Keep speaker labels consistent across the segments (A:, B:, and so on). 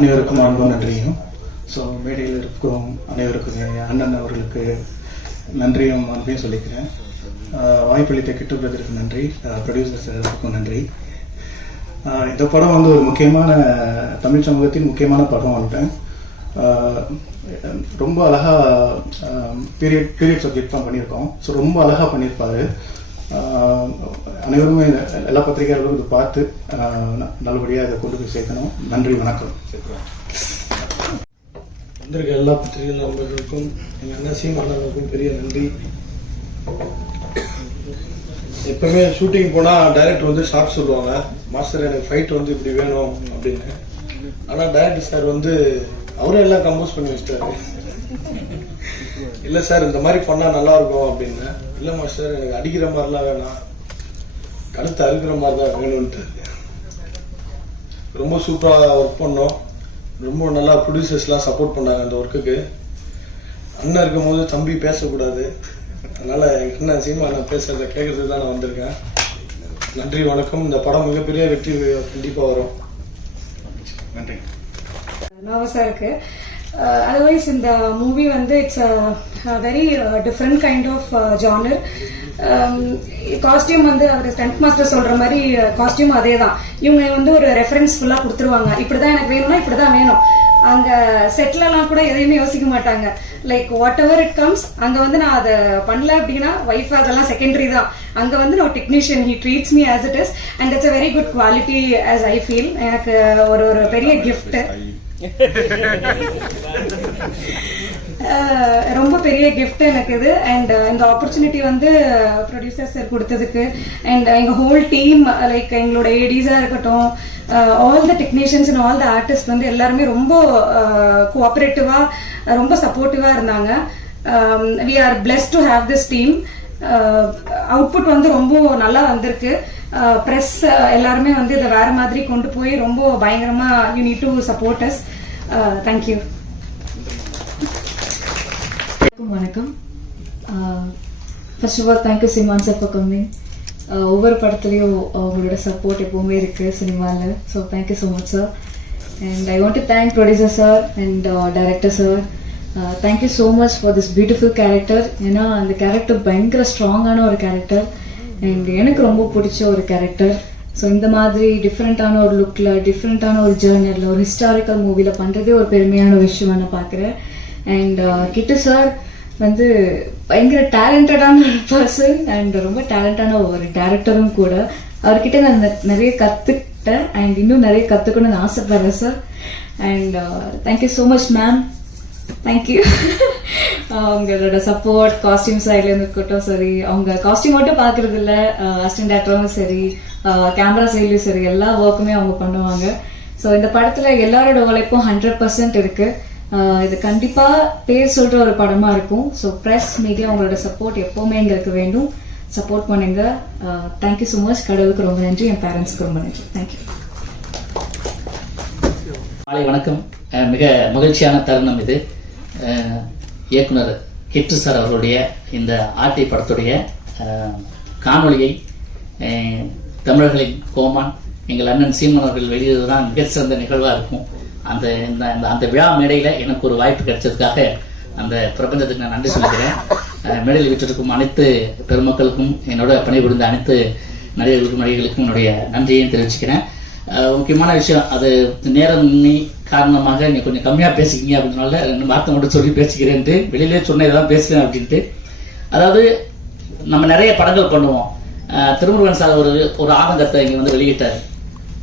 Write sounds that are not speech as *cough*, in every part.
A: அனைவருக்கும் அன்பு நன்றியும். ஸோ மேடையில் இருக்கும் அனைவருக்கும் அண்ணன் அவர்களுக்கு நன்றியும் அன்பையும் சொல்லிக்கிறேன். வாய்ப்பளித்த கிட்டு பிரதருக்கு நன்றி ப்ரொடியூசர் சாருக்கும் நன்றி. இந்த படம் வந்து ஒரு முக்கியமான தமிழ் சமூகத்தின் முக்கியமான படம் வந்துட்டேன். ரொம்ப அழகாக பீரியட் பீரியட் சப்ஜெக்ட் தான் பண்ணியிருக்கோம். ஸோ ரொம்ப அழகாக பண்ணியிருப்பாரு. அனைவருமே எல்லா பத்திரிகையாளர்களும் இதை பார்த்து நல்லபடியாக இதை கொண்டு போய் சேர்க்கணும். நன்றி வணக்கம்.
B: வந்திருக்க எல்லா பத்திரிகை நண்பர்களுக்கும் எங்கள் அண்ணன் சீமானவர்களுக்கும் பெரிய நன்றி. எப்பவுமே ஷூட்டிங் போனால் டைரக்டர் வந்து ஷார்ட் சொல்லுவாங்க. மாஸ்டர் எனக்கு ஃபைட் வந்து இப்படி வேணும் அப்படின்னு. ஆனால் டைரக்டர் சார் வந்து அவரே எல்லாம் கம்போஸ் பண்ணி வச்சிட்டாரு. இல்லை சார் இந்த மாதிரி பண்ணால் நல்லா இருக்கும் அப்படின்னு. இல்லை மாஸ்டர் எனக்கு அடிக்கிற மாதிரிலாம் வேணாம். கழுத்து அறுக்கிற மாதிரி தான் வேணும்ட்டு ரொம்ப சூப்பராக ஒர்க் பண்ணோம். ரொம்ப நல்லா ப்ரொடியூசர்ஸ்லாம் சப்போர்ட் பண்ணாங்க அந்த ஒர்க்குக்கு அண்ணன் இருக்கும்போது தம்பி பேசக்கூடாது. அதனால எங்க அண்ணன் சினிமா நான் பேசுறத கேட்கறதுக்கு தான் நான் வந்திருக்கேன். நன்றி வணக்கம். இந்த படம் மிகப்பெரிய வெற்றி கண்டிப்பாக வரும்.
A: நன்றி.
C: நர்வஸாக இருக்கு அதர்வைஸ் இந்த மூவி வந்து it's a very different kind of genre costume வந்து அவர் ஸ்டண்ட் மாஸ்டர் சொல்ற மாதிரி uh, காஸ்டியூம் அதே தான். இவங்க வந்து ஒரு ரெஃபரன்ஸ் ஃபுல்லாக கொடுத்துருவாங்க. இப்படிதான் எனக்கு வேணும்னா இப்படிதான் வேணும். அங்க செட்லலாம் கூட எதையுமே யோசிக்க மாட்டாங்க. Like whatever it comes அங்க வந்து நான் அதை பண்ணல அப்படின்னா ஒய்ஃப் அதெல்லாம் செகண்டரி தான். அங்க வந்து நான் technician he treats me as it is and it's a very good quality as I feel எனக்கு ஒரு ஒரு பெரிய கிஃப்ட் ரொம்ப பெரிய கிஃப்ட் எனக்கு இது. அண்ட் இந்த ஆப்பர்ச்சுனிட்டி வந்து ப்ரொடியூசர் சார் கொடுத்ததுக்கு. அண்ட் எங்கள் ஹோல் டீம் லைக் எங்களோட ஏடிஸாக இருக்கட்டும் all the technicians and all the artist வந்து எல்லாருமே ரொம்ப கோஆப்ரேட்டிவாக ரொம்ப சப்போர்ட்டிவாக இருந்தாங்க. We are bless to have this team output வந்து ரொம்ப நல்லா வந்திருக்கு. ப்ரெஸ் எல்லாருமே வந்து இதை வேற மாதிரி கொண்டு போய் ரொம்ப பயங்கரமா you need to support us thank you
D: வணக்கம் வணக்கம். First of all thank you Seeman sir for coming ஒவ்வொரு படத்துலையும் அவங்களோட சப்போர்ட் எப்பவுமே இருக்கு சினிமாவில் so thank you so much sir and I want to thank producer sir and director sir thank you so much for this beautiful character ஏன்னா அந்த character பயங்கர ஸ்ட்ராங்கான ஒரு கேரக்டர் அண்ட் எனக்கு ரொம்ப பிடிச்ச ஒரு கேரக்டர் ஸோ இந்த மாதிரி டிஃப்ரெண்ட்டான ஒரு லுக்கில் டிஃப்ரெண்ட்டான ஒரு ஜேர்னலில் ஒரு ஹிஸ்டாரிக்கல் மூவியில் பண்ணுறதே ஒரு பெருமையான விஷயமா நான் பார்க்குறேன். அண்ட் uh, கிட்டு சார் வந்து பயங்கர டேலண்டடான ஒரு பர்சன் அண்ட் ரொம்ப டேலண்டான ஒரு டேரக்டரும் கூட. அவர்கிட்ட நான் நிறைய கற்றுக்கிட்டேன் அண்ட் இன்னும் நிறைய கற்றுக்கணும்னு ஆசைப்படுறேன் sir and thank you so much ma'am thank you *laughs* அவங்களோட சப்போர்ட் காஸ்டியூம் சைட்லேருந்து இருக்கட்டும் சரி அவங்க காஸ்டியூம் மட்டும் பார்க்கறது இல்லை அசிஸ்டன்ட் டேரக்டரும் சரி கேமரா சைட்லையும் சரி எல்லா ஒர்க்குமே அவங்க பண்ணுவாங்க. ஸோ இந்த படத்தில் எல்லாரோட உழைப்பும் ஹண்ட்ரட் பர்சன்ட் இருக்கு. இது கண்டிப்பாக பேர் சொல்கிற ஒரு படமாக இருக்கும். ஸோ ப்ரெஸ் மீடியா உங்களோட சப்போர்ட் எப்போவுமே எங்களுக்கு வேண்டும். சப்போர்ட் பண்ணுங்க. தேங்க்யூ ஸோ மச் கடவுளுக்கு ரொம்ப நன்றி. என் பேரண்ட்ஸ்க்கு ரொம்ப நன்றி. தேங்க்யூ
E: மாலை வணக்கம். மிக மகிழ்ச்சியான தருணம் இது. இயக்குனர் கிட்டு சார் அவர்களுடைய இந்த ஆர்டி படத்துடைய காணொளியை தமிழர்களின் கோமான் எங்கள் அண்ணன் சீமன் அவர்கள் வெளியிடுவது தான் சிறந்த நிகழ்வாக இருக்கும். அந்த இந்த அந்த- விழா மேடையில் எனக்கு ஒரு வாய்ப்பு கிடைச்சதுக்காக அந்த பிரபஞ்சத்துக்கு நான் நன்றி சொல்லிக்கிறேன். மேடையில் விட்டிருக்கும் அனைத்து பெருமக்களுக்கும் என்னோட பணிபுரிந்த அனைத்து நடிகர்களுக்கும் நடிகர்களுக்கும் என்னுடைய நன்றியையும் தெரிவிச்சுக்கிறேன். முக்கியமான விஷயம் அது நேரம் காரணமாக நீ கொஞ்சம் கம்மியாக பேசிக்கிங்க அப்படின்னால ரெண்டு வார்த்தை மட்டும் சொல்லி பேசிக்கிறேன்ட்டு வெளியிலே சொன்ன இதெல்லாம் பேசுகிறேன் அப்படின்ட்டு. அதாவது நம்ம நிறைய படங்கள் பண்ணுவோம். திருமுருகன் சார் ஒரு ஒரு ஆதங்கத்தை இங்கே வந்து வெளியிட்டார்.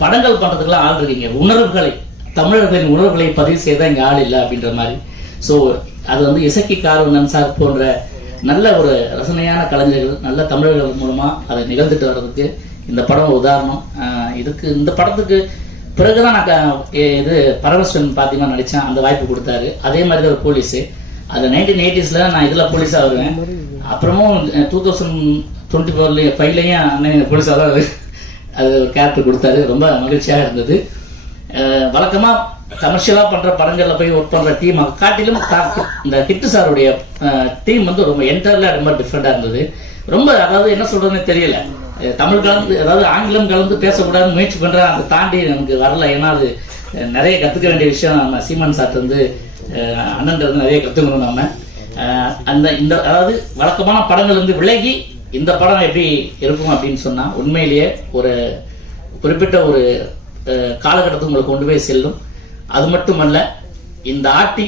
E: படங்கள் பண்ணுறதுக்குலாம் ஆள் இருக்கீங்க. உணர்வுகளை தமிழர்களின் உணர்வுகளை பதிவு செய்தால் இங்கே ஆள் இல்லை அப்படின்ற மாதிரி. ஸோ அது வந்து இசக்கி கார்வனன் சார் போன்ற நல்ல ஒரு ரசனையான கலைஞர்கள் நல்ல தமிழர்கள் மூலமாக அதை நிகழ்ந்துட்டு வர்றதுக்கு இந்த படம் உதாரணம். இதுக்கு இந்த படத்துக்கு பிறகுதான் நான் இது பரமசிவன் பாத்திமா நடித்தேன் அந்த வாய்ப்பு கொடுத்தாரு. அதே மாதிரி தான் ஒரு போலீஸு. அது நைன்டீன் எயிட்டிஸ்ல நான் இதில் போலீஸாக வருவேன். அப்புறமும் டூ தௌசண்ட் டுவெண்ட்டி ஃபோர்லேயே ஃபைவ்லையும் அண்ணன் போலீஸாக தான் அது ஒரு கேரக்டர் கொடுத்தாரு. ரொம்ப மகிழ்ச்சியாக இருந்தது. வழக்கமாக கமர்ஷியலாக பண்ணுற படங்களில் படங்கள்ல போய் ஒர்க் பண்ணுற டீம் காட்டிலும் இந்த கிட்டு சாருடைய டீம் வந்து ரொம்ப என்டர்ல ரொம்ப டிஃப்ரெண்ட்டாக இருந்தது. ரொம்ப அதாவது என்ன சொல்கிறதுன்னு தெரியல. தமிழ் கலந்து அதாவது ஆங்கிலம் கலந்து பேசக்கூடாதுன்னு முயற்சி பண்ணுறேன் அதை தாண்டி நமக்கு வரல. ஏன்னா அது நிறைய கற்றுக்க வேண்டிய விஷயம். நம்ம சீமான் சார்ட்டு வந்து அண்ணன் நிறைய கற்றுக்கணும் நாம அந்த இந்த அதாவது வழக்கமான படங்கள் வந்து விலகி இந்த படம் எப்படி இருக்கும் அப்படின்னு சொன்னா உண்மையிலேயே ஒரு குறிப்பிட்ட ஒரு காலகட்டத்தை உங்களை கொண்டு போய் செல்லும். அது மட்டுமல்ல இந்த ஆட்டி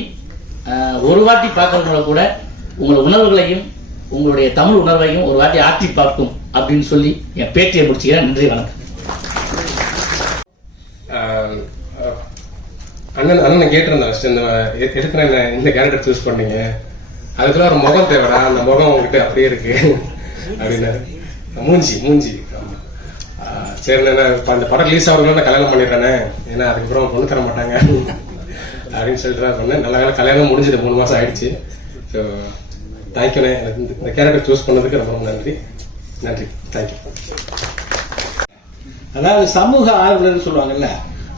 E: ஒரு வாட்டி பார்க்கறவங்கள கூட உங்கள் உணர்வுகளையும் உங்களுடைய தமிழ் உணர்வையும் ஒரு வாட்டி ஆட்டி பார்க்கும். அப்படின்னு சொல்லி என் பேட்டியை முடிச்சுக்கிறேன். நன்றி வணக்கம்.
F: அண்ணன் அண்ணன் கேட்டிருந்தேன் ஃபர்ஸ்ட் இந்த எ- என்ன இந்த கேரக்டர் சூஸ் பண்ணீங்க? அதுக்கெல்லாம் ஒரு முகம் தேவைடா. அந்த முகம் உங்ககிட்ட அப்படியே இருக்கு. அப்படின்னாரு. மூஞ்சி மூஞ்சி. சரி நான் அந்த படம் ரிலீஸ் ஆகுறதுல நான் கல்யாணம் பண்ணிடுறேனே. ஏன்னா அதுக்கப்புறம் பொண்ணு தர மாட்டாங்க. அப்படின்னு சொல்லிட்டு தான் சொன்னேன். நல்ல வேலை கல்யாணம் முடிஞ்சது. மூணு மாசம் ஆயிடுச்சு. ஸோ தேங்க்யூண்ணே எனக்கு இந்த- கேரக்டர் சூஸ் பண்ணதுக்கு ரொம்ப நன்றி. நன்றி. தேங்க்யூ
G: அதாவது சமூக ஆர்வலர்னு சொல்லுவாங்கல்ல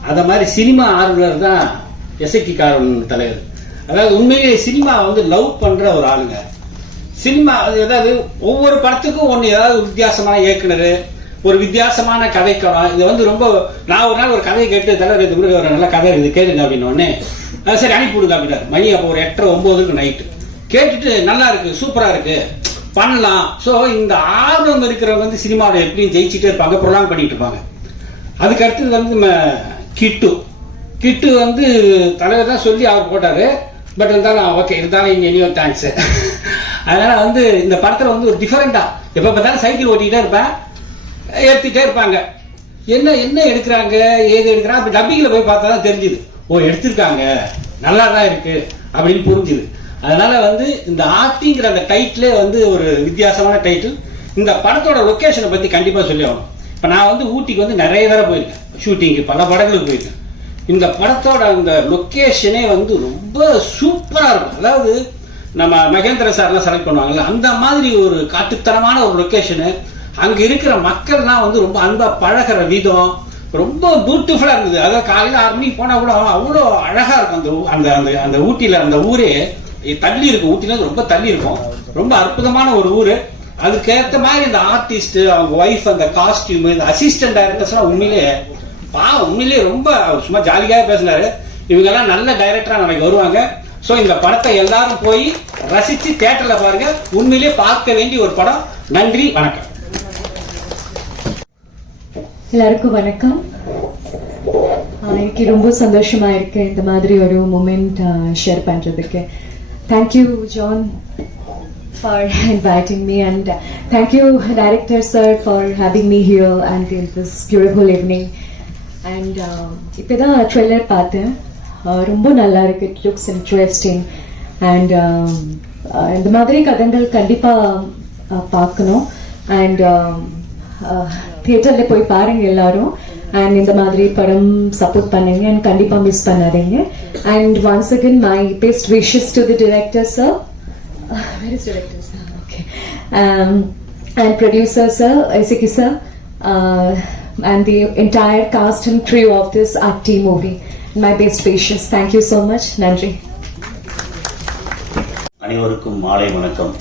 G: அந்த மாதிரி சினிமா ஆர்வலர் தான் எசக்கி காரன் தலைவர். அதாவது உண்மையிலேயே சினிமா வந்து லவ் பண்ற ஒரு ஆளுங்க. சினிமா அது ஒவ்வொரு படத்துக்கும் ஒன்று ஏதாவது வித்தியாசமான இயக்குனர் ஒரு வித்தியாசமான கதைக்களம் இது வந்து ரொம்ப நான் ஒரு நாள் ஒரு கதையை கேட்டு தலைவர் இது கூட ஒரு நல்ல கதை இது கேளுங்க அப்படின்னு உடனே சரி அனுப்பி விடுங்க அப்படின்னாரு. மணி அப்போ ஒரு எட்டரை ஒம்போதுக்கு நைட்டு கேட்டுட்டு நல்லா இருக்கு சூப்பராக இருக்கு. பண்ணலாம். ஸோ இந்த ஆர்வம் இருக்கிறவங்க வந்து சினிமாவில் எப்படியும் ஜெயிச்சுட்டே இருப்பாங்க ப்ரொலாங் பண்ணிட்டு இருப்பாங்க. அதுக்கு அடுத்தது வந்து நம்ம கிட்டு. கிட்டு வந்து தலைவர் தான் சொல்லி அவர் போட்டார். பட் இருந்தாலும் ஓகே இருந்தாலும் இங்கே இனியும் தேங்க்ஸ் அதனால் வந்து இந்த படத்தில் வந்து ஒரு டிஃப்ரெண்ட்டாக எப்போ பார்த்தாலும் சைக்கிள் ஓட்டிக்கிட்டே இருப்பேன். ஏற்றிக்கிட்டே இருப்பாங்க. என்ன என்ன எடுக்கிறாங்க ஏது எடுக்கிறாங்க அப்படி டப்பிங்கில் போய் பார்த்தா தான் தெரிஞ்சுது. ஓ எடுத்திருக்காங்க. நல்லா தான் இருக்குது அப்படின்னு புரிஞ்சுது. அதனால வந்து இந்த ஆர்த்திங்கிற அந்த டைட்டிலே வந்து ஒரு வித்தியாசமான டைட்டில் இந்த படத்தோட லொக்கேஷனை பற்றி கண்டிப்பாக சொல்லி ஆகணும். இப்போ நான் வந்து ஊட்டிக்கு வந்து நிறைய தடவை போயிருக்கேன். ஷூட்டிங்கு பல படங்களுக்கு போயிருக்கேன். இந்த படத்தோட அந்த லொக்கேஷனே வந்து ரொம்ப சூப்பராக இருக்கும். அதாவது நம்ம மகேந்திர சார்லாம் செலக்ட் பண்ணுவாங்கல்ல அந்த மாதிரி ஒரு காட்டுத்தனமான ஒரு லொக்கேஷனு அங்கே இருக்கிற மக்கள்லாம் வந்து ரொம்ப அன்பாக பழகுற விதம் ரொம்ப பியூட்டிஃபுல்லாக இருந்தது. அதாவது காலையில் ஆறு மணிக்கு போனால் கூட அவ்வளோ அழகாக இருக்கும். அந்த அந்த அந்த அந்த ஊட்டியில் அந்த ஊரே. தள்ளி இருக்கும் ஊட்டினா ரொம்ப தள்ளி இருக்கும். ரொம்ப அற்புதமான ஒரு ஊரு. அதுக்கேற்ற மாதிரி இந்த ஆர்டிஸ்ட் அவங்க ஒய்ஃப் அந்த காஸ்டியூம் இந்த அசிஸ்டன்ட் டைரக்டர்ஸ்லாம் உண்மையிலே பா உண்மையிலேயே ரொம்ப சும்மா ஜாலியாக பேசினாரு. இவங்கெல்லாம் நல்ல டைரக்டரா நாளைக்கு வருவாங்க. ஸோ இந்த படத்தை எல்லாரும் போய் ரசிச்சு தேட்டரில் பாருங்க. உண்மையிலேயே பார்க்க வேண்டிய ஒரு படம். நன்றி வணக்கம்.
H: எல்லாருக்கும் வணக்கம். எனக்கு ரொம்ப சந்தோஷமா இருக்கு இந்த மாதிரி ஒரு மூமெண்ட் ஷேர் பண்றதுக்கு. Thank you John for me, and uh, thank you, director Sir, for having me here and in this beautiful evening. And uh, இப்போதான் ட்ரெய்லர் பார்த்தேன். ரொம்ப நல்லா இருக்கு. இட் லுக்ஸ் இன்ட்ரெஸ்டிங் அண்ட் இந்த மாதிரி கதைகள் கண்டிப்பாக பார்க்கணும். அண்ட் தியேட்டரில் போய் பாருங்க எல்லாரும். அண்ட் இந்த மாதிரி படம் சப்போர்ட் பண்ணுங்க அண்ட் கண்டிப்பா மிஸ் பண்ணாதீங்க and once again my best wishes to the director sir where is director sir? Okay. Um, and producer sir, Isiki sir, uh, and the entire cast and crew of this art movie. My best wishes. Thank you so much. Nandri.
I: அனைவருக்கும் மாலை வணக்கம்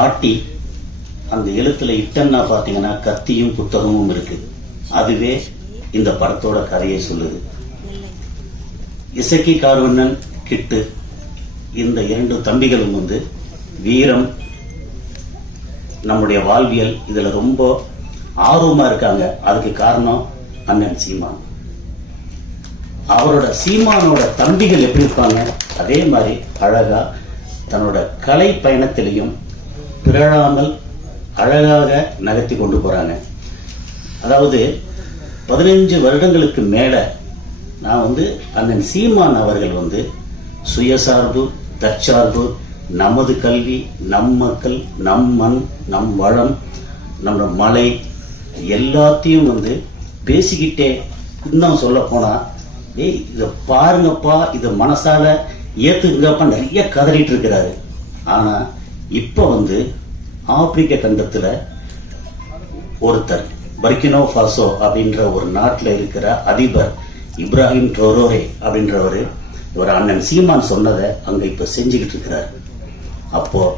I: ஆட்டி அந்த எழுத்துல இட்டன்னா பாத்தீங்கன்னா கத்தியும் புத்தகமும் இருக்கு. அதுவே இந்த படத்தோட கதையை சொல்லுது. இசக்கி கார்வண்ணன் கிட்டு இந்த இரண்டு தம்பிகளும் வந்து வீரம் நம்முடைய வாழ்வியல் இதுல ரொம்ப ஆர்வமா இருக்காங்க. அதுக்கு காரணம் அண்ணன் சீமான். அவரோட சீமானோட தம்பிகள் எப்படி இருப்பாங்க? அதே மாதிரி அழகா தன்னோட கலை பயணத்திலையும் பிறழாமல் அழகாக நகர்த்தி கொண்டு போகிறாங்க அதாவது பதினஞ்சு வருடங்களுக்கு மேலே நான் வந்து அண்ணன் சீமான் அவர்கள் வந்து சுயசார்பு தற்சார்பு நமது கல்வி நம் மக்கள் நம் மண் நம் வளம் நம்ம மலை எல்லாத்தையும் வந்து பேசிக்கிட்டே இன்னும் சொல்ல போனால் ஏய் இதை பாருங்கப்பா இதை மனசால ஏற்றுக்குங்கப்பா நிறைய கதறிட்டு இருக்கிறாரு. ஆனால் இப்போ வந்து ஆப்பிரிக்க கண்டத்தில் ஒருத்தர் பர்கினோ ஃபாசோ அப்படின்ற ஒரு நாட்டில் இருக்கிற அதிபர் இப்ராஹிம் ட்ரோரோரே அப்படின்றவர் ஒரு அண்ணன் சீமான் சொன்னதை அங்கே இப்போ செஞ்சுக்கிட்டு இருக்கிறார். அப்போ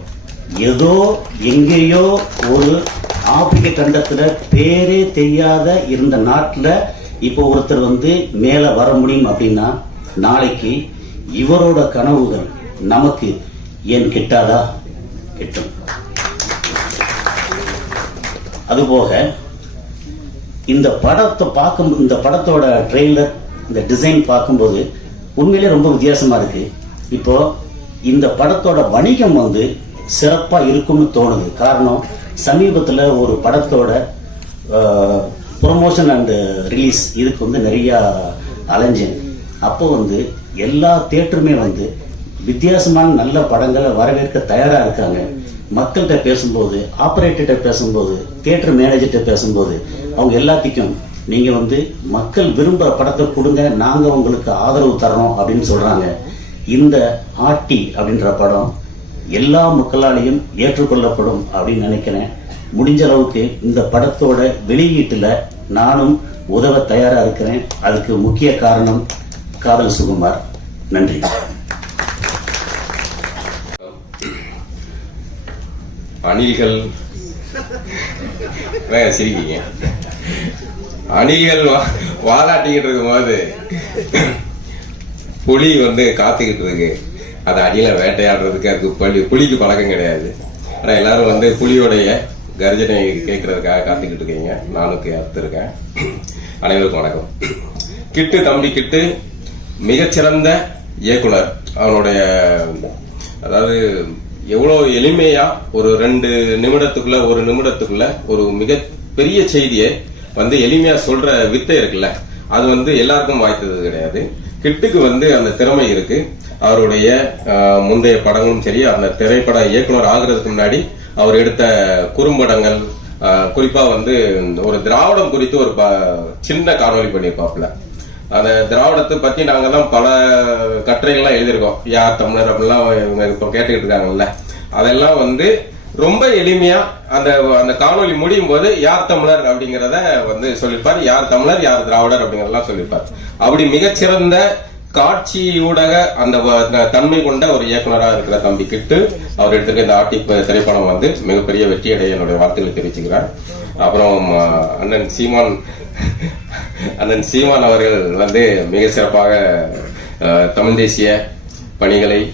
I: ஏதோ எங்கேயோ ஒரு ஆப்பிரிக்க கண்டத்தில் பேரே தெரியாத இருந்த நாட்டில் இப்போ ஒருத்தர் வந்து மேலே வர முடியும் அப்படின்னா நாளைக்கு இவரோட கனவுகள் நமக்கு ஏன் கிட்டாதா? கிட்டும். அதுபோக இந்த படத்தை பார்க்கும் இந்த படத்தோட ட்ரெய்லர் இந்த டிசைன் பார்க்கும்போது உண்மையிலே ரொம்ப வித்தியாசமாக இருக்கு. இப்போ இந்த படத்தோட வணிகம் வந்து சிறப்பாக இருக்கும்னு தோணுது. காரணம் சமீபத்தில் ஒரு படத்தோட ப்ரொமோஷன் அண்டு ரிலீஸ் இதுக்கு வந்து நிறையா அலைஞ்சேன் அப்போ வந்து எல்லா தேட்டருமே வந்து வித்தியாசமான நல்ல படங்களை வரவேற்க தயாராக இருக்காங்க. மக்கள்கிட்ட பேசும்போது ஆப்ரேட்டர்கிட்ட பேசும்போது தியேட்டர் மேனேஜர்கிட்ட பேசும்போது அவங்க எல்லாத்துக்கும் நீங்கள் வந்து மக்கள் விரும்புகிற படத்தை கொடுங்க நாங்கள் உங்களுக்கு ஆதரவு தரணும் அப்படின்னு சொல்கிறாங்க இந்த ஆட்டி அப்படின்ற படம் எல்லா மக்களாலையும் ஏற்றுக்கொள்ளப்படும் அப்படின்னு நினைக்கிறேன். முடிஞ்ச அளவுக்கு இந்த படத்தோட வெளியீட்டில் நானும் உதவ தயாராக இருக்கிறேன். அதுக்கு முக்கிய காரணம் காதல் சுகுமார். நன்றி.
J: அணில்கள். வேற சிரிக்கீங்க அணில்கள் வா- வாலாட்டிக்கிட்டு இருக்கும்போது புலி வந்து காத்துக்கிட்டு இருக்கு. அது அணில வேட்டையாடுறதுக்கு அதுக்கு புலி புலிக்கு பழக்கம் கிடையாது. ஆனால் எல்லாரும் வந்து புலியோடைய கர்ஜனை கேட்கறதுக்காக காத்துக்கிட்டு இருக்கீங்க. நானும் காத்திருக்கேன் அனைவருக்கும் வணக்கம். கிட்டு தம்பி கிட்டு மிகச்சிறந்த இயக்குனர். அவனுடைய அதாவது எவ்வளோ எளிமையா ஒரு ரெண்டு நிமிடத்துக்குள்ள ஒரு நிமிடத்துக்குள்ள ஒரு மிக பெரிய செய்தியை வந்து எளிமையா சொல்ற வித்தை இருக்குல்ல அது வந்து எல்லாருக்கும் வாய்த்தது கிடையாது. கிட்டுக்கு வந்து அந்த திறமை இருக்கு. அவருடைய முந்தைய படங்களும் சரி அந்த திரைப்பட இயக்குனர் ஆகிறதுக்கு முன்னாடி அவர் எடுத்த குறும்படங்கள் குறிப்பா வந்து ஒரு திராவிடம் குறித்து ஒரு ப- சின்ன காணொலி பண்ணியிருப்பாப்ல அந்த திராவிடத்தை பத்தி தான் பல கட்டுரைகள்லாம் எழுதியிருக்கோம். யார் தமிழர் அப்படிலாம் இவங்க இப்போ கேட்டுக்கிட்டு இருக்காங்கல்ல. அதெல்லாம் வந்து ரொம்ப எளிமையா அந்த அந்த காணொளி முடியும் போது யார் தமிழர் அப்படிங்கிறத வந்து சொல்லியிருப்பார். யார் தமிழர் யார் திராவிடர் அப்படிங்கறதெல்லாம் சொல்லியிருப்பார். அப்படி மிகச்சிறந்த காட்சி ஊடக அந்த வ- தன்மை கொண்ட ஒரு இயக்குனராக இருக்கிற தம்பி கிட்டு அவர் எடுத்துக்க இந்த ஆர்டி திரைப்படம் வந்து மிகப்பெரிய வெற்றி அடைய என்னுடைய வார்த்தைகளை தெரிவிச்சுக்கிறார். அப்புறம் அண்ணன் சீமான் அண்ணன் சீமான் அவர்கள் வந்து மிக சிறப்பாக தமிழ் தேசிய பணிகளை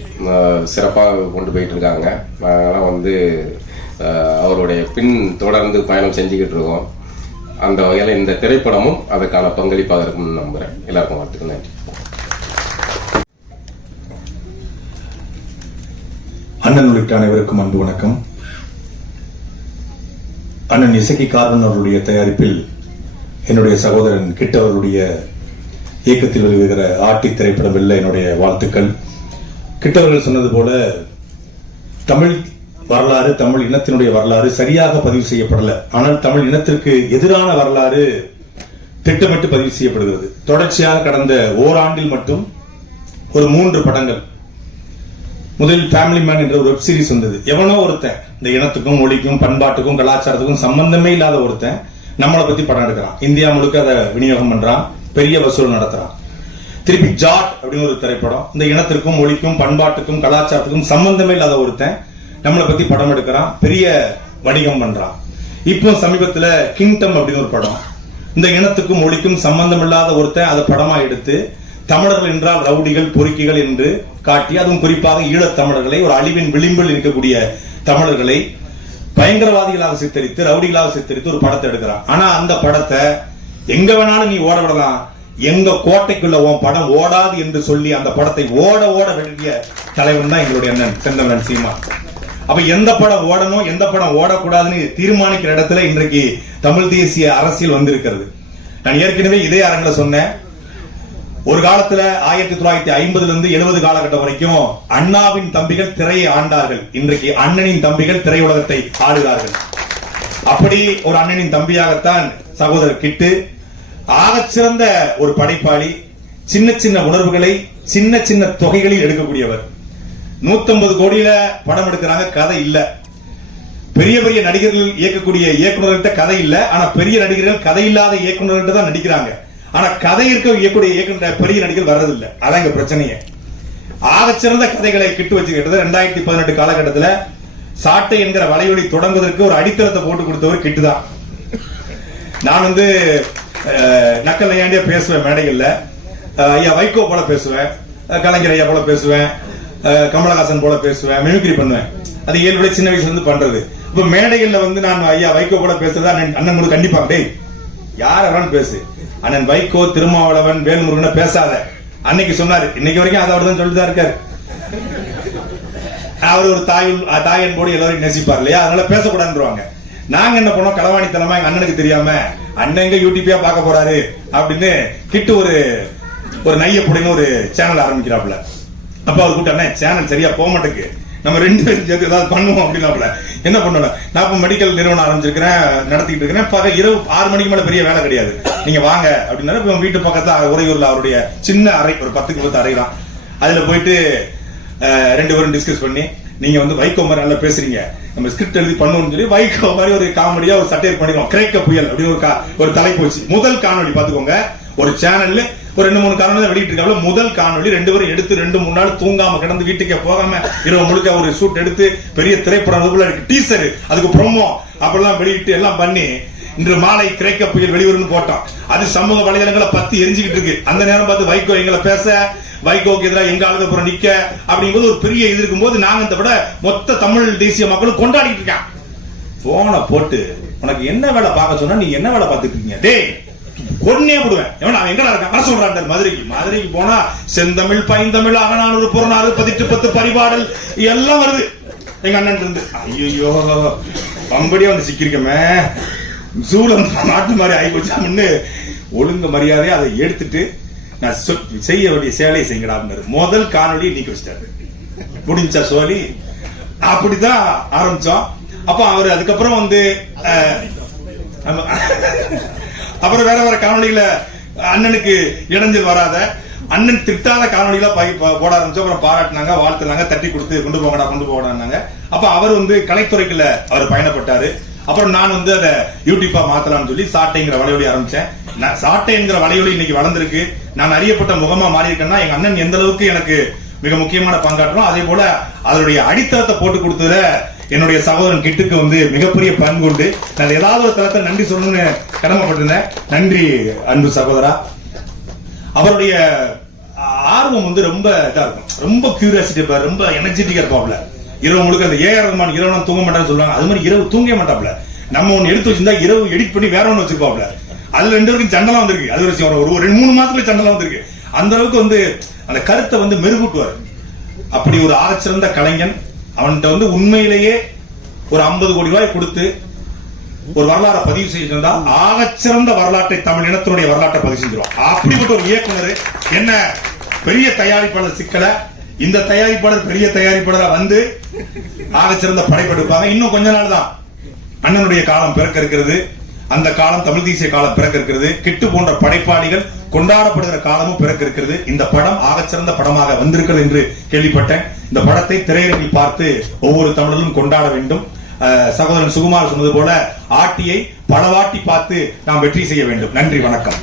J: சிறப்பாக கொண்டு போயிட்டு இருக்காங்க நாங்களாம் வந்து அவருடைய பின் தொடர்ந்து பயணம் செஞ்சுக்கிட்டு இருக்கோம். அந்த வகையில் இந்த திரைப்படமும் அதுக்கான பங்களிப்பாக இருக்கும்னு நம்புறேன். எல்லாருக்கும் வாழ்த்துக்கள். நன்றி.
K: அண்ணன் உள்ளிட்ட அனைவருக்கும் அன்பு வணக்கம். அண்ணன் இசக்கி கார்வன் அவருடைய தயாரிப்பில் என்னுடைய சகோதரன் கிட்ட அவர்களுடைய இயக்கத்தில் வெளிவருகிற ஆட்டி திரைப்படம் இல்லை என்னுடைய வாழ்த்துக்கள். கிட்டவர்கள் சொன்னது போல தமிழ் வரலாறு தமிழ் இனத்தினுடைய வரலாறு சரியாக பதிவு செய்யப்படல. ஆனால் தமிழ் இனத்திற்கு எதிரான வரலாறு திட்டமிட்டு பதிவு செய்யப்படுகிறது. தொடர்ச்சியாக கடந்த ஓராண்டில் மட்டும் ஒரு மூன்று படங்கள். முதலில் ஃபேமிலி மேன் என்ற ஒரு வெப் சீரிஸ் வந்தது. எவனோ ஒருத்தன் இந்த இனத்துக்கும் மொழிக்கும் பண்பாட்டுக்கும் கலாச்சாரத்துக்கும் சம்பந்தமே இல்லாத ஒருத்தன் நம்மளை பத்தி படம் எடுக்கிறான். இந்தியா முழுக்க அதை விநியோகம் பண்றான். பெரிய வசூல் நடத்துறான். திருப்பி ஜாட் அப்படின்னு ஒரு திரைப்படம். இந்த இனத்திற்கும் மொழிக்கும் பண்பாட்டுக்கும் கலாச்சாரத்துக்கும் சம்பந்தமே இல்லாத ஒருத்தன் நம்மளை பத்தி படம் எடுக்கிறான். பெரிய வணிகம் பண்றான். இப்போ சமீபத்துல கிங்டம் அப்படின்னு ஒரு படம். இந்த இனத்துக்கும் மொழிக்கும் சம்பந்தம் இல்லாத ஒருத்தன் அதை படமா எடுத்து தமிழர்கள் என்றால் ரவுடிகள் பொறுக்கிகள் என்று காட்டி அதுவும் குறிப்பாக ஈழத் தமிழர்களை ஒரு அழிவின் விளிம்பில் இருக்கக்கூடிய தமிழர்களை பயங்கரவாதிகளாக சித்தரித்து ரவுடிகளாக சித்தரித்து ஒரு படத்தை எடுக்கிறான். ஆனா அந்த படத்தை எங்க வேணாலும் நீ ஓட விடலாம். எங்க கோட்டைக்குள்ள உன் படம் ஓடாது என்று சொல்லி அந்த படத்தை ஓட ஓட வேண்டிய தலைவன் தான் எங்களுடைய அண்ணன் செந்தமன் சீமா. அப்ப எந்த படம் ஓடணும் எந்த படம் ஓடக்கூடாதுன்னு தீர்மானிக்கிற இடத்துல இன்றைக்கு தமிழ் தேசிய அரசியல் வந்திருக்கிறது. நான் ஏற்கனவே இதே அரங்கில சொன்னேன். ஒரு காலத்துல ஆயிரத்தி தொள்ளாயிரத்தி ஐம்பதுல இருந்து எழுபது காலகட்டம் வரைக்கும் அண்ணாவின் தம்பிகள் திரையை ஆண்டார்கள். இன்றைக்கு அண்ணனின் தம்பிகள் திரையுலகத்தை ஆடுகிறார்கள். அப்படி ஒரு அண்ணனின் தம்பியாகத்தான் சகோதரர் கிட்டு ஆகச்சிறந்த ஒரு படைப்பாளி சின்ன சின்ன உணர்வுகளை சின்ன சின்ன தொகைகளில் எடுக்கக்கூடியவர். 150 கோடியில படம் எடுக்கிறாங்க கதை இல்ல. பெரிய பெரிய நடிகர்கள் இயக்கக்கூடிய இயக்குநர்கள்ட்ட கதை இல்ல ஆனா பெரிய நடிகர்கள் கதை இல்லாத இயக்குநர்கள்ட்ட தான் நடிக்கிறாங்க. ஆனா கதை இருக்க இயக்கக்கூடிய இயக்குனர் பெரிய நடிகர் வர்றதில்ல. அதான் இங்க பிரச்சனையே. ஆகச்சிறந்த கதைகளை கிட்டு வச்சுக்கிட்டது ரெண்டாயிரத்தி பதினெட்டு காலகட்டத்துல சாட்டை என்கிற வலையொலி தொடங்குவதற்கு ஒரு அடித்தளத்தை போட்டு கொடுத்தவர் கிட்டு தான் நான் வந்து அஹ், நக்கல் ஐயாண்டியா பேசுவேன் மேடைகள்ல. ஐயா வைகோ போல பேசுவேன். கலைஞர் ஐயா போல பேசுவேன். அஹ், கமலஹாசன் போல பேசுவேன். மிமிக்ரி பண்ணுவேன். அது இயல்புடைய சின்ன வயசுல இருந்து பண்றது. இப்ப மேடைகள்ல வந்து நான் ஐயா வைகோ போல பேசுறதா அண்ணன் கூட கண்டிப்பா டேய் யார வேணாலும் பேசு. அண்ணன் வைகோ திருமாவளவன் வேல்முருகனை பேசாத. அன்னைக்கு சொன்னாரு. இன்னைக்கு வரைக்கும் அதை அவர் தான் சொல்லிட்டு தான் இருக்காரு. அவர் ஒரு தாய் தாயன் போடு எல்லாரையும் நேசிப்பார் இல்லையா? அதனால பேசக்கூடாதுன்றவாங்க. நாங்க என்ன பண்ணோம்? களவாணித்தனமா எங்க அண்ணனுக்கு தெரியாம அண்ணன் எங்க யூடியூபியா பார்க்க போறாரு? அப்படின்னு கிட்டு ஒரு ஒரு நையப்புடின்னு ஒரு சேனல் ஆரம்பிக்கிறாப்புல. அப்ப அவர் கூட்ட அண்ணன் சேனல் சரியா போக மாட்டேங்குது. நம்ம ரெண்டு பேரும் சேர்த்து ஏதாவது பண்ணுவோம் அப்படின்னாப்புல. என்ன பண்ணணும் நான் இப்ப மெடிக்கல் நிறுவனம் ஆரம்பிச்சிருக்கிறேன் நடத்திட்டு இருக்கிறேன். பக இரவு ஆறு மணிக்கு மேல பெரிய வேலை கிடையாது. நீங்க வாங்க அப்படின்னா இப்ப வீட்டு பக்கத்துல உறையூர்ல அவருடைய சின்ன அறை ஒரு பத்துக்கு பத்து அறை தான் அதுல போயிட்டு ரெண்டு பேரும் டிஸ்கஸ் பண்ணி நீங்க வந்து வைகோ மாதிரி நல்லா பேசுறீங்க. நம்ம ஸ்கிரிப்ட் எழுதி பண்ணுவோம்னு சொல்லி வைகோ மாதிரி ஒரு காமெடியா ஒரு சட்டையர் பண்ணிடுவோம். கிரேக்க புயல் அப்படின்னு ஒரு ஒரு தலைப்பு வச்சு. முதல் காணொலி பாத்துக்கோங்க ஒரு சேனல்ல ஒரு ரெண்டு மூணு காணொலி தான் வெளியிட்டு முதல் காணொலி ரெண்டு பேரும் எடுத்து ரெண்டு மூணு நாள் தூங்காம கிடந்து வீட்டுக்கே போகாம இரவு முழுக்க ஒரு ஷூட் எடுத்து பெரிய திரைப்படம் அதுக்குள்ள இருக்கு. டீசர் அதுக்கு ப்ரோமோ அப்படிலாம் வெளியிட்டு எல்லாம் பண்ணி இன்று மாலை கிரேக்க புயல் வெளிவரும் போட்டோம். அது சமூக வலைதளங்களை பத்தி எரிஞ்சுக்கிட்டு இருக்கு. அந்த நேரம் பார்த்து வைகோ எங்களை பேச வைகோக்கு எதிராக எங்க ஆளுதப்புறம் நிக்க அப்படிங்கும்போது ஒரு பெரிய இது இருக்கும்போது நாங்க இந்த விட மொத்த தமிழ் தேசிய மக்களும் கொண்டாடிட்டு இருக்கான் போனை போட்டு உனக்கு என்ன வேலை பார்க்க சொன்னா நீ என்ன வேலை பார்த்துட்டு இருக்கீங்க? டேய் கொன்னே விடுவேன். எவன் அவன் எங்கடா இருக்கான்? வர சொல்றான் மதுரைக்கு. மதுரைக்கு போனா செந்தமிழ் பைந்தமிழ் அகநானூறு புறநாறு பதிட்டு பத்து பரிபாடல் எல்லாம் வருது. எங்க அண்ணன் இருந்து. ஐயோ பம்படியா வந்து சிக்கிருக்கமே சூழல் நாட்டு மாதிரி ஆகி போச்சாமன்னு ஒழுங்கு மரியாதையை அதை எடுத்துட்டு நான் செய்ய வேண்டிய சேலையை செய்யுங்கடா முதல் காணொளி நீக்கி வச்சிட்டாரு. முடிஞ்சா சோழி. அப்படிதான் ஆரம்பிச்சோம். அப்ப அவர் அதுக்கப்புறம் வந்து அப்புறம் வேற வேற காணொளிகள அண்ணனுக்கு இடைஞ்சல் வராத அண்ணன் திட்டாத காணொலிகளா பகி- போட ஆரம்பிச்சு அப்புறம் பாராட்டினாங்க வாழ்த்துனாங்க தட்டி கொடுத்து கொண்டு போங்கடா கொண்டு போகடாங்க அப்ப அவர் வந்து கலைத்துறைக்குள்ள அவர் பயணப்பட்டாரு. அப்புறம் நான் வந்து அதை யூடியூப்பா மாத்தலாம்னு சொல்லி சாட்டைங்கிற வலையொலி ஆரம்பிச்சேன். நான் சாட்டைங்கிற வலையொலி இன்னைக்கு வளர்ந்துருக்கு. நான் அறியப்பட்ட முகமா மாறி இருக்கேன்னா எங்க அண்ணன் எந்த அளவுக்கு எனக்கு மிக முக்கியமான பங்காற்றும் அதே போல அதனுடைய அடித்தளத்தை போட்டு கொடுத்ததுல என்னுடைய சகோதரன் கிட்டுக்கு வந்து மிகப்பெரிய பண்பு உண்டு. நான் ஏதாவது ஒரு தளத்தை நன்றி சொல்லணும்னு கடமைப்பட்டிருந்தேன். நன்றி அன்பு சகோதரா. அவருடைய ஆர்வம் வந்து ரொம்ப இதா இருக்கும். ரொம்ப கியூரியாசிட்டி இருப்பார். ரொம்ப எனர்ஜெட்டிக்கா இருப்பாப்ல இரவு முழுக்க அந்த ஏஆர் ரஹ்மான் இரவு நாள் தூங்க மாட்டான்னு சொல்லுவாங்க. அது மாதிரி இரவு தூங்க மாட்டாப்ல நம்ம ஒண்ணு எடுத்து வச்சிருந்தா இரவு எடிட் பண்ணி வேற ஒன்னு வச்சிருப்பாப்ல அதுல ரெண்டு வரைக்கும் சண்டலாம் வந்திருக்கு. அது ஒரு விஷயம். ஒரு ஒரு ரெண்டு மூணு மாசத்துல சண்டலாம் வந்திருக்கு. அந்த அளவுக்கு வந்து அந்த கருத்தை வந்து மெருகூட்டுவார். அப்படி ஒரு ஆகச்சிறந்த கலைஞன். அவன்கிட்ட வந்து உண்மையிலேயே ஒரு 50 கோடி ரூபாய் கொடுத்து ஒரு வரலாறை பதிவு செய்திருந்தா ஆகச்சிறந்த வரலாற்றை தமிழ் இனத்தினுடைய வரலாற்றை பதிவு செஞ்சிடும் அப்படிப்பட்ட ஒரு இயக்குனர் என்ன பெரிய தயாரிப்பாளர் சிக்கல இந்த தயாரிப்பாளர் பெரிய தயாரிப்பாளராக வந்து ஆகச்சிறந்த படைப்பெடுப்பாங்க. இன்னும் கொஞ்ச நாள் தான் அண்ணனுடைய காலம் பிறக்க இருக்கிறது. அந்த காலம் தமிழ் தேசிய காலம் பிறக்க இருக்கிறது கிட்டு போன்ற படைப்பாளிகள் கொண்டாடப்படுகிற காலமும் பிறக்க இருக்கிறது இந்த படம் ஆகச்சிறந்த படமாக வந்திருக்கிறது என்று கேள்விப்பட்டேன். இந்த படத்தை திரையரங்கில் பார்த்து ஒவ்வொரு தமிழரும் கொண்டாட வேண்டும். சகோதரன் சுகுமார் சொன்னது போல ஆட்டியை பலவாட்டி பார்த்து நாம் வெற்றி செய்ய வேண்டும். நன்றி வணக்கம்.